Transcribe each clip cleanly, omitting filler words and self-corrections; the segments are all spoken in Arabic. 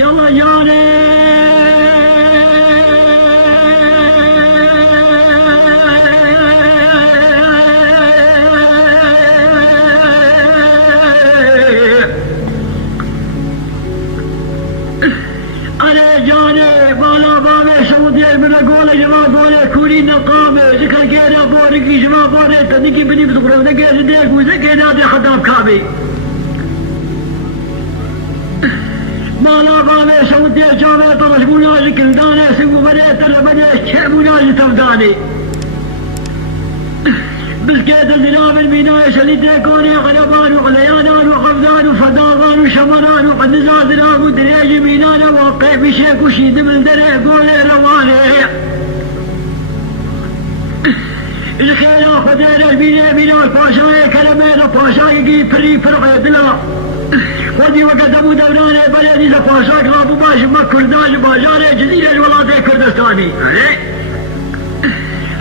يلا جاني أنا جاني بالا بابي سعودي من أقول جماعة بوري كوري نقامة ذكر كينا بوري كي جماعة بوري تنكي بني بتقرأ ذكر زديك وذكر نادي خطاب كابي بالا بابي سعودي جامعة طرش مناجي كنداني سنو بدي ترى بدي شيء مناجي تفداني بسكيت الزلام الميناء شليت كوني غلبان وغليانان وخفدان وفداغان وشمران وقدزان زلام ودريج مينانا وقع بشيك وشيد من دري قولي رواني الخيرا فدير الميناء ميناء الفاشاي كلمين الفاشاي قيد فري فرقه دلا ودي وقت ابو دوراني بلدي زفاشاك غابو باش ما كرداج باجاري جزيرة الولايات كردستاني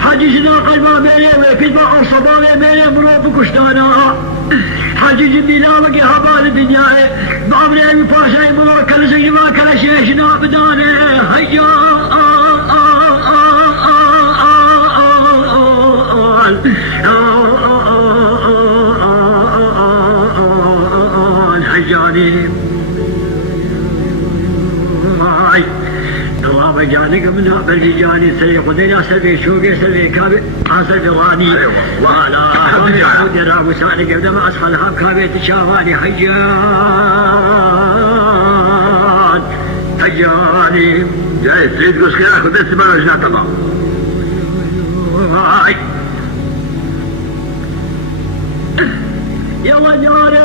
حاجي جنا قلبا بيني وكذبا عصبا بيني مروب كشتانا حاجي جميلا وقي هبال الدنيا بعمري المفاشا مروب كل شيء ما كاشيشنا بداني هيا الحجاني طواب جانك منها بالجاني سري خذينا سبي شوقي سبي كابي عصر فراني ولا مدرا وساني قبل ما أسخن هاب كابي تشافاني حجان حجاني جاي تريد قوس كذا خذ السبارة وجنا تمام يلا جاري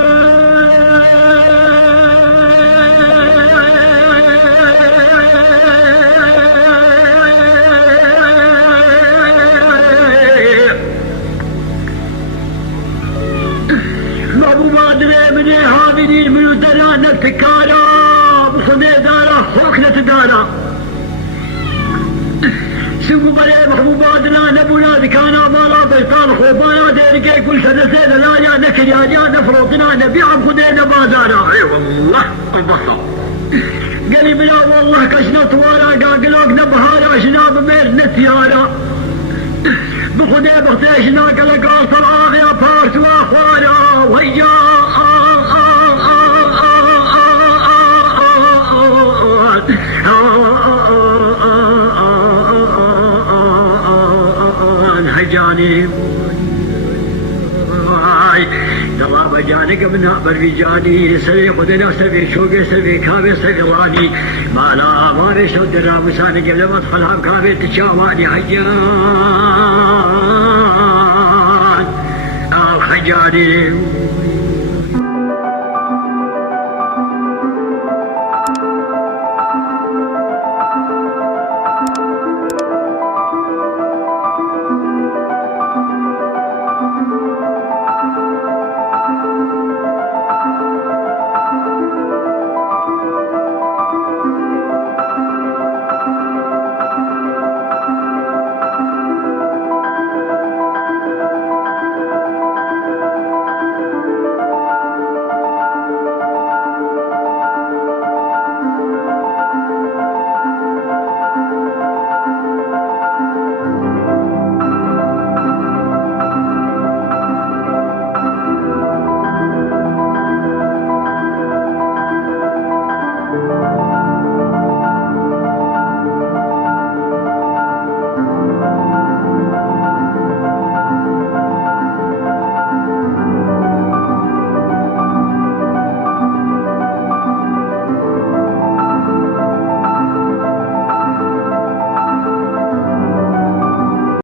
ابو مادري مني هابدين منو دنا نتكالا بصدي دارا حكنة دارا سمو بلي محبوبات لا نبونا ذكانا بالا بيطان خوبانا ديركي كل سنسين لا يا نكر يا نفرطنا نبيع بخدينا بازارا اي والله انبسط قالي بلا والله كشنا طوارا قاقلوك نبهارا شناب مير نتيارا بخدي بختيشنا قلق عصر آغيا بارس واخوانا ويا هجاني دواب جانك منها برجاني سبي خدنا سبي شوقي سبي كابي سقراني مالا ماري شد الرامساني قبل ما ادخلها بكابي تشاواني هجان الحجاني